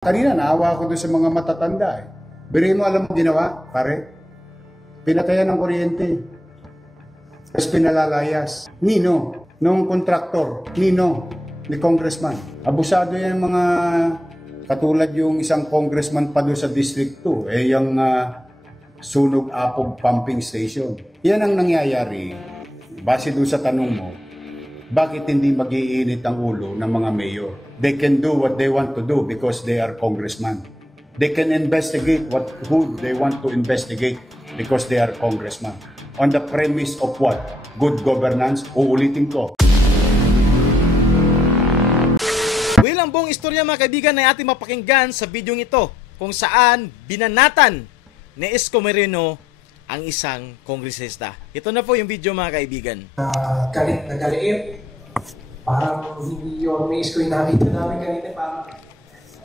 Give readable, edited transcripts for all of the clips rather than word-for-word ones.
Kanina, naawa ako doon sa mga matatanda. Biri mo, alam mo ginawa, pare? Pinatayan ng kuryente. Tapos pinalalayas. Nino? Nung kontraktor. Nino? Ni congressman. Abusado yan mga katulad yung isang congressman pa doon sa District 2. Yung Sunog Apog Pumping Station. Yan ang nangyayari. Base doon sa tanong mo, bakit hindi mag-iinit ang ulo ng mga mayor? They can do what they want to do because they are congressmen. They can investigate who they want to investigate because they are congressmen. On the premise of what? Good governance. Uulitin ko. Well, ang buong istorya mga kaibigan na ating mapakinggan sa video ito kung saan binanatan ni Isko Moreno ang isang kongresista. Ito na po yung video mga kaibigan. Galit na galit. Parang hindi yung may Isko yung nakita namin kanina. Parang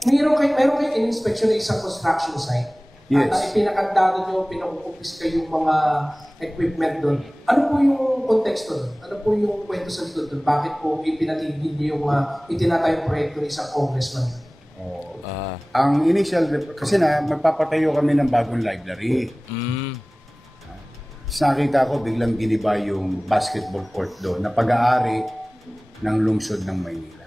mayroon kayo in-inspection ng isang construction site. Yes. At pinakandado nyo, pinakukupis kayo yung mga equipment doon. Ano po yung konteksto doon? Ano po yung kwento sa likod doon? Bakit po ipinatigil nyo yung itinatayong proyekto ng isang congressman? Ang initial, kasi magpapatayo kami ng bagong library. Nakita ko biglang giniba yung basketball court doon na pag-aari ng lungsod ng Maynila.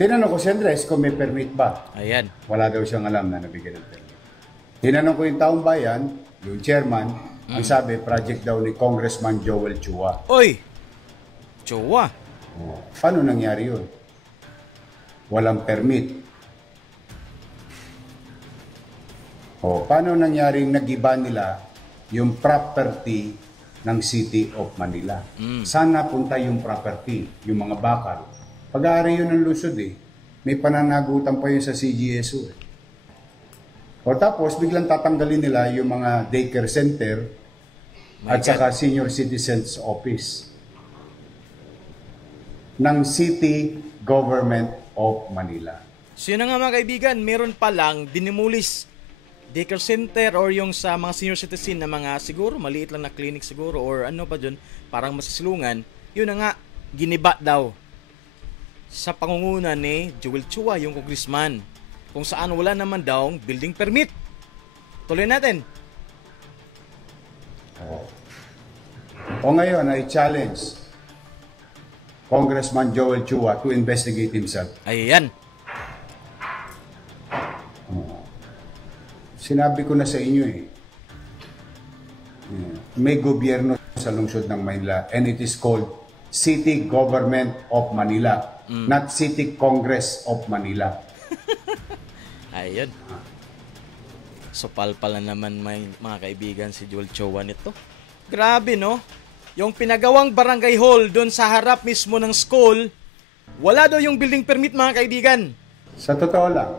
Tinanong ko si Andres kung may permit ba. Ayan. Wala daw siyang alam na nabigyan ng permit. Tinanong ko yung taong bayan, yung chairman, ang sabi, project daw ni Congressman Joel Chua. Oy! Chua? Paano nangyari yun? Walang permit. Paano nangyaring nag-iba nila yung property ng City of Manila? Saan napunta yung property? Yung mga bakal. Pag-aari yun ng lusod May pananagutan pa yun sa CGSO tapos biglang tatanggalin nila yung mga daycare center at saka senior citizens office ng City Government of Manila. So yun na nga mga kaibigan, meron palang dinimulis daycare center or yung sa mga senior citizen na mga siguro maliit lang na clinic siguro or ano pa dyan, parang masisilungan, yun na nga, giniba daw sa pangunguna ni Joel Chua, yung congressman, kung saan wala naman daw building permit. Tuloy natin. Ngayon ay challenge Congressman Joel Chua to investigate himself. Ayan. Sinabi ko na sa inyo may gobyerno sa lungsod ng Manila and it is called City Government of Manila, not City Congress of Manila. Ayun. So palpala naman mga kaibigan si Joel Chua nito. Grabe no? Yung pinagawang barangay hall doon sa harap mismo ng school, wala daw yung building permit mga kaibigan. Sa totoo lang,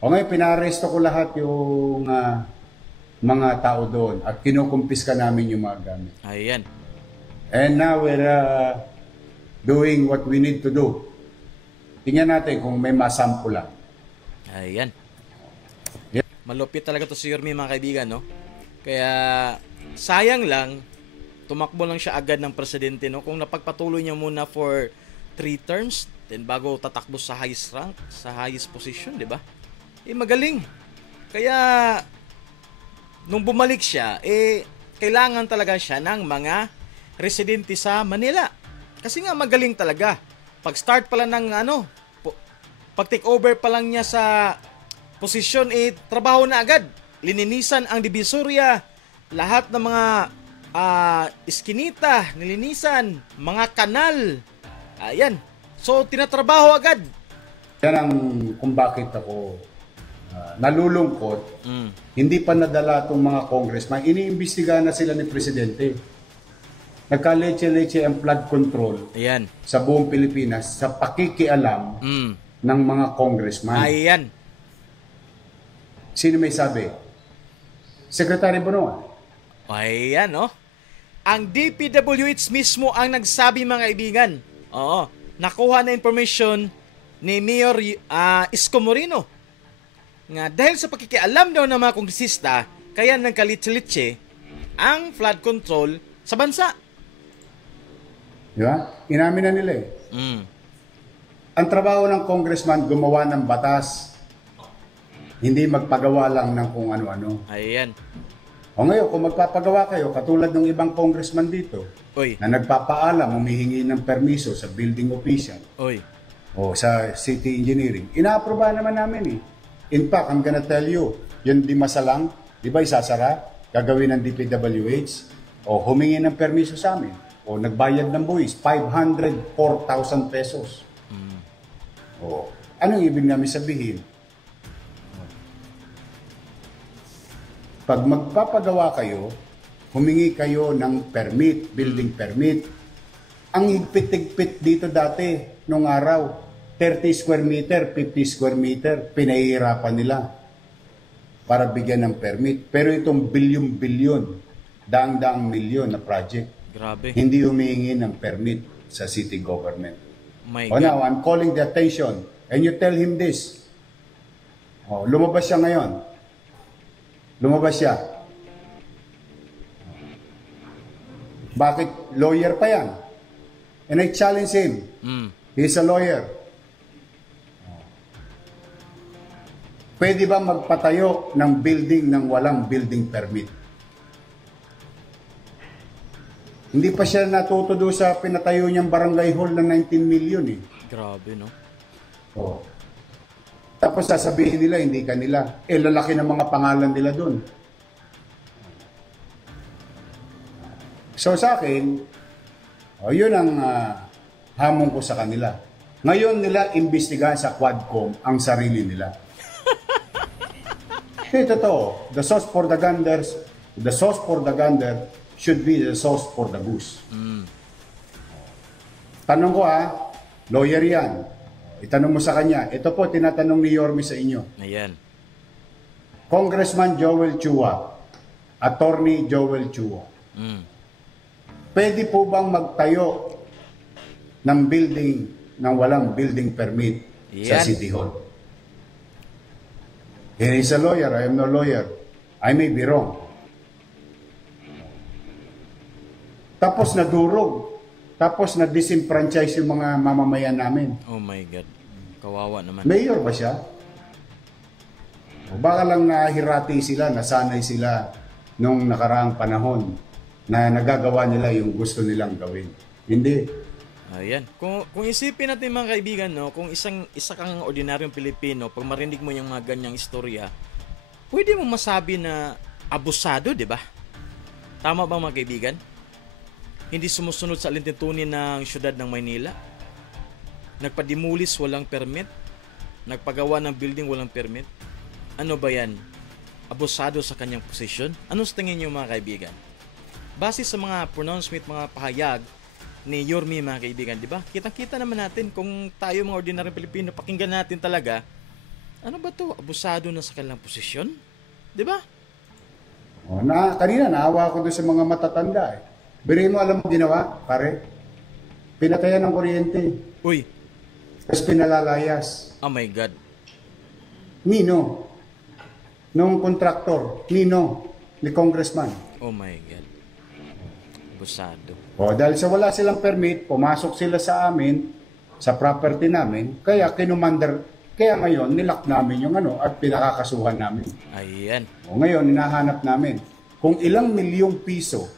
ngayon, pinaresto ko lahat yung mga tao doon at kinukumpiska namin yung mga gamit. Ayan. And now we're doing what we need to do. Tingnan natin kung may masampo lang. Ayan. Yeah. Malupit talaga to si Yorme mga kaibigan, no? Kaya sayang lang, tumakbo lang siya agad ng presidente, no? Kung napagpatuloy niya muna for 3 terms, then bago tatakbo sa highest rank, sa highest position, di ba? Magaling. Kaya, nung bumalik siya, kailangan talaga siya ng mga residente sa Manila. Kasi nga magaling talaga. Pag start pala ng pag take over pa lang niya sa posisyon, trabaho na agad. Lininisan ang Divisoria, lahat ng mga iskinita, nilinisan, mga kanal. Ayan. So, tinatrabaho agad. Yan ang kung bakit ako nalulungkot, hindi pa nadala itong mga congressman. Iniimbestiga na sila ni Presidente. Nagka-leche-leche ang flood control Ayan. sa buong Pilipinas sa pakikialam ng mga congressman. Ayan. Sino may sabi? Secretary Bonoan. Ayan, no? Ang DPWH mismo ang nagsabi mga kaibigan. Oo. Nakuha na information ni Mayor Isko Moreno nga dahil sa pakikialam daw ng mga kongresista, kaya nagkalitse-litse ang flood control sa bansa. Di ba? Inamin na nila Ang trabaho ng congressman, gumawa ng batas. Hindi magpagawa lang ng kung ano-ano. Ayan. O ngayon, kung magpapagawa kayo, katulad ng ibang congressman dito, Oy. na nagpapaalam, humihingi ng permiso sa building official Oy. o sa city engineering, inaaproba naman namin eh. In fact, I'm gonna tell you, yung di masalang, di ba isasara, gagawin ng DPWH, o humingi ng permiso sa amin, o nagbayad ng buwis, 504,000 pesos. O, anong ibig namin sabihin? Pag magpapagawa kayo, humingi kayo ng permit, building permit. Ang higpit-higpit dito dati, nung araw, 30 square meter, 50 square meter, pinahihirapan nila para bigyan ng permit. Pero itong bilyon-bilyon, daang-daang milyon na project, Grabe. hindi humihingi ng permit sa city government. My O God. now, I'm calling the attention, and you tell him this. O, lumabas siya ngayon. Lumabas siya. Bakit? Lawyer pa yan. And I challenge him. He's a lawyer. Pwede ba magpatayo ng building ng walang building permit? Hindi pa siya natuto doon sa pinatayo niyang barangay hall ng 19 million eh. Grabe, no? Oh. Tapos sasabihin nila, hindi kanila. Eh, lalaki ng mga pangalan nila doon. So sa akin, yun ang hamon ko sa kanila. Ngayon nila imbestigahan sa Quadcom ang sarili nila. Hindi, totoo. The sauce for the gander should be the sauce for the goose. Tanong ko lawyer yan. Itanong mo sa kanya. Ito po, tinatanong ni Yorme sa inyo. Ayan. Congressman Joel Chua, Attorney Joel Chua, pwede po bang magtayo ng building ng walang building permit sa Yan. City Hall? He is a lawyer. I am no lawyer. I may be wrong. Tapos nadurog. Tapos na-disenfranchise yung mga mamamayan namin. Oh my God. Kawawa naman. Mayor ba siya? O baka lang nahirati sila, nasanay sila nung nakaraang panahon na nagagawa nila yung gusto nilang gawin. Hindi. Ayan. Kung isipin natin mga kaibigan, no, kung isa kang ordinaryong Pilipino, pag marinig mo yung mga ganyang istorya, pwede mo masabi na abusado, di ba? Tama ba mga kaibigan? Hindi sumusunod sa alintuntunin ng syudad ng Maynila. Nagpadimulis walang permit. Nagpagawa ng building walang permit. Ano ba yan? Abusado sa kanyang posisyon? Ano sa tingin niyo mga kaibigan? Base sa mga pronouncement, mga pahayag ni Yorme mga kaibigan, di ba? Kitang-kita naman natin kung tayo mga ordinaryong Pilipino, pakinggan natin talaga, ano ba to? Abusado na sa kanilang posisyon? Di ba? Kanina naawa ko doon sa mga matatanda eh. Biri mo, alam mo ginawa, pare? Pinatayan ng kuryente. Uy, Tapos pinalalayas. oh my God. Nino? Nung kontraktor. Nino? Ni congressman. Oh my God. Abusado. Dahil sa wala silang permit, pumasok sila sa amin, sa property namin, kaya ngayon, nilock namin yung at pinakakasuhan namin. Ayan. Ngayon, hinahanap namin kung ilang milyong piso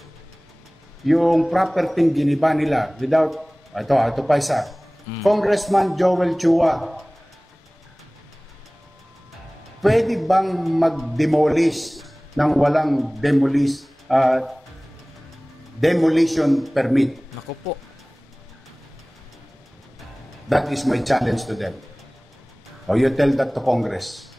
yung property giniba nila without, ito pa isa, Congressman Joel Chua, pwede bang mag-demolish ng walang demolition permit? Naku po. That is my challenge to them. You tell that to Congress.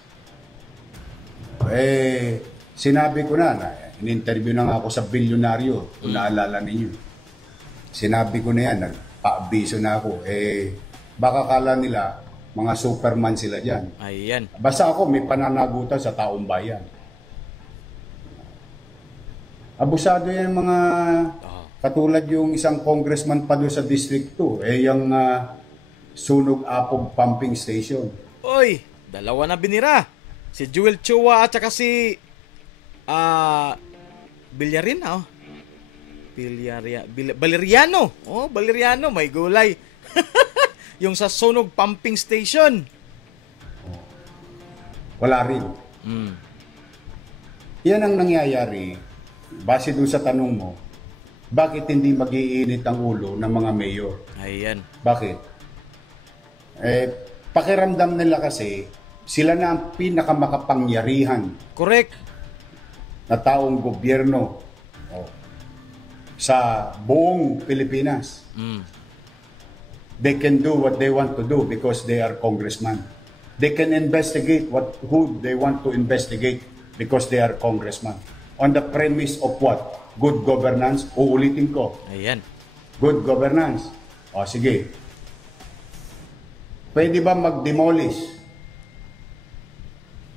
Sinabi ko na in-interview na nga ako sa bilyonaryo, kung naalala ninyo. Sinabi ko na yan, nagpa-abiso na ako. Baka kala nila, mga superman sila dyan. Ayan. Basta ako, may pananagutan sa taong bayan. Abusado yan mga, katulad yung isang congressman pa doon sa District 2, yung Sunog Apog Pumping Station. Oy, dalawa na binira. Si Joel Chua at saka si Bilyarin, Valeriano. Valeriano, may gulay. Yung sa Sunog Pumping Station. Wala rin. Mm. Yan ang nangyayari, base dun sa tanong mo, bakit hindi mag-iinit ang ulo ng mga mayor? Ayan. Bakit? Pakiramdam nila kasi, sila na ang pinakamakapangyarihan Correct. na taong gobyerno sa buong Pilipinas. Mm. They can do what they want to do because they are congressmen. They can investigate who they want to investigate because they are congressmen. On the premise of what? Good governance. Uulitin ko. Ayan. Good governance. O sige. Pwede ba mag-demolish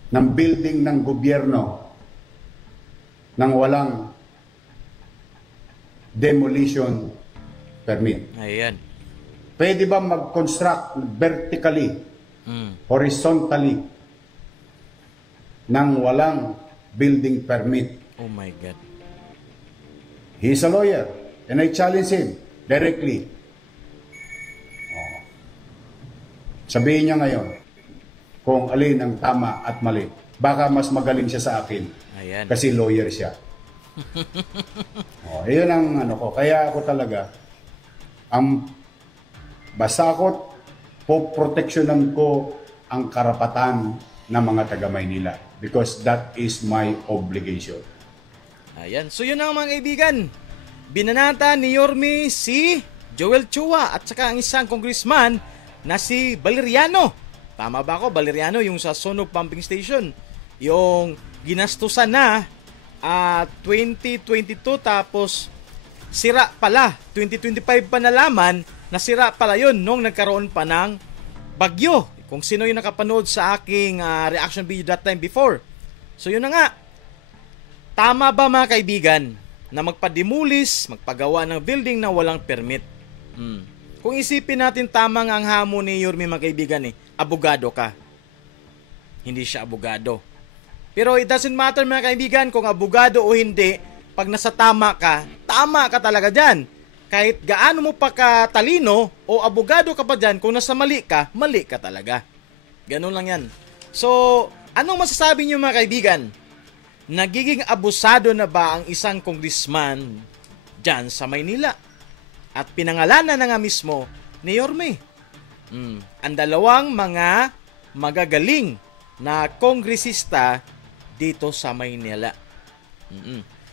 ng building ng gobyerno nang walang demolition permit? Ayan. Pwede ba mag-construct vertically, horizontally, nang walang building permit? Oh my God. He's a lawyer, and I challenge him directly. Sabihin niya ngayon kung alin ang tama at mali. Baka mas magaling siya sa akin. Ayan. Kasi lawyer siya. Iyon ang ano ko. Kaya ako talaga, basta ako, poproteksyonan ko ang karapatan ng mga taga Maynila. Because that is my obligation. Ayan. So yun ang mga kaibigan. Binanata ni Yorme si Joel Chua at saka ang isang congressman na si Valeriano. Tama ba ako? Valeriano, yung sa Sunog Pumping Station. Yung ginastusan na 2022 tapos sira pala. 2025 pa nalaman na sira pala yun nung nagkaroon pa ng bagyo. Kung sino yung nakapanood sa aking reaction video that time before. So yun na nga. Tama ba mga kaibigan na magpadimulis, magpagawa ng building na walang permit? Kung isipin natin tamang ang hamon ni Yorme mga kaibigan abogado ka. Hindi siya abogado. Pero it doesn't matter mga kaibigan kung abogado o hindi, pag nasa tama ka talaga dyan. Kahit gaano mo pa katalino o abogado ka pa dyan, kung nasa mali ka talaga. Ganun lang yan. So, anong masasabi niyo mga kaibigan? Nagiging abusado na ba ang isang congressman dyan sa Maynila? At pinangalanan na nga mismo ni Yorme. Ang dalawang mga magagaling na kongresista dito sa Maynila.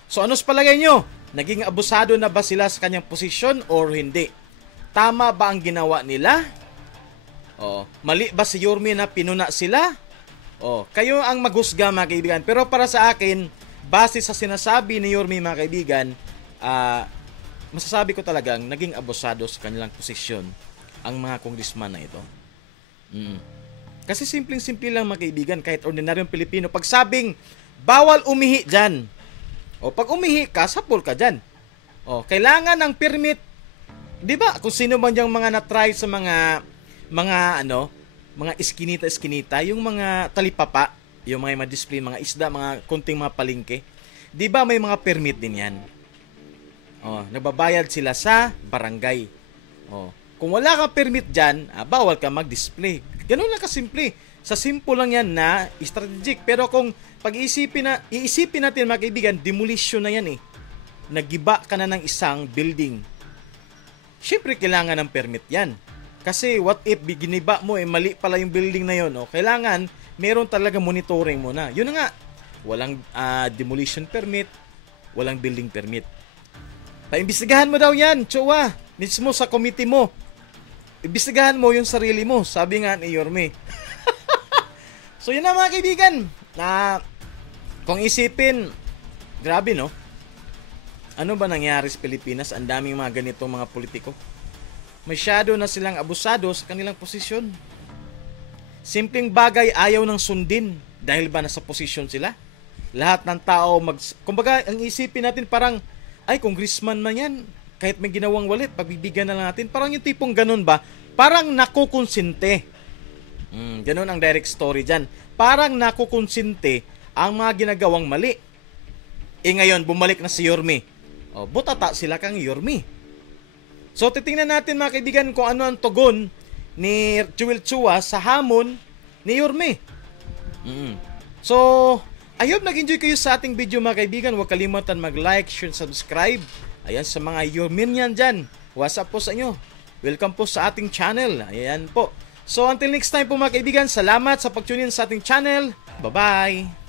So ano sa palagay nyo? Naging abusado na ba sila sa kanyang posisyon or hindi? Tama ba ang ginawa nila? Mali ba si Yorme na pinuna sila? Kayo ang maghusga mga kaibigan. Pero para sa akin, base sa sinasabi ni Yorme mga kaibigan, masasabi ko talagang naging abusado sa kanilang posisyon ang mga congressman na ito. Kasi simpleng-simple lang mga kaibigan, kahit ordinaryong Pilipino, pag sabing bawal umihi dyan, pag umihi ka, sapol ka dyan. Kailangan ng permit, di ba? Kung sino man yung mga na-try sa mga iskinita-iskinita, yung mga talipapa, yung mga display, mga isda, mga kunting mga palengke, di ba may mga permit din yan? Nagbabayad sila sa barangay. Kung wala kang permit dyan, bawal ka mag-display. Ganun lang kasimple. Sa simple lang yan na strategic. Pero kung iisipin natin mga kaibigan, demolition na yan Nagiba ka na ng isang building. Siyempre kailangan ng permit yan. Kasi what if giniba mo mali pala yung building na yun. Kailangan meron talaga monitoring mo na. Yun na nga. Walang demolition permit, walang building permit. Paimbestigahan mo daw yan, Chua. Mismo sa committee mo. Imbestigahan mo yung sarili mo. Sabi nga ni Yorme. So yun na mga kaibigan. Kung isipin, grabe no? Ano ba nangyari sa Pilipinas? Ang daming mga ganitong mga politiko. Masyado na silang abusado sa kanilang posisyon. Simpleng bagay ayaw ng sundin. Dahil ba nasa posisyon sila? Lahat ng tao kumbaga, ang isipin natin parang ay, congressman man yan. Kahit may ginawang walit, pagbibigyan na lang natin. Parang yung tipong ganun ba? Parang nakukonsinte. Ganun ang direct story dyan. Parang nakukonsinte ang mga ginagawang mali. Ngayon, bumalik na si Yorme. Butata sila kang Yorme. So, titingnan natin mga kaibigan kung ano ang tugon ni Joel Chua sa hamon ni Yorme. So, I hope nag-enjoy kayo sa ating video mga kaibigan. Huwag kalimutan mag-like, share, subscribe. Ayan sa mga Yorminian dyan. What's up po sa inyo? Welcome po sa ating channel. Ayan po. So until next time po mga kaibigan, salamat sa pag-tune in sa ating channel. Bye-bye!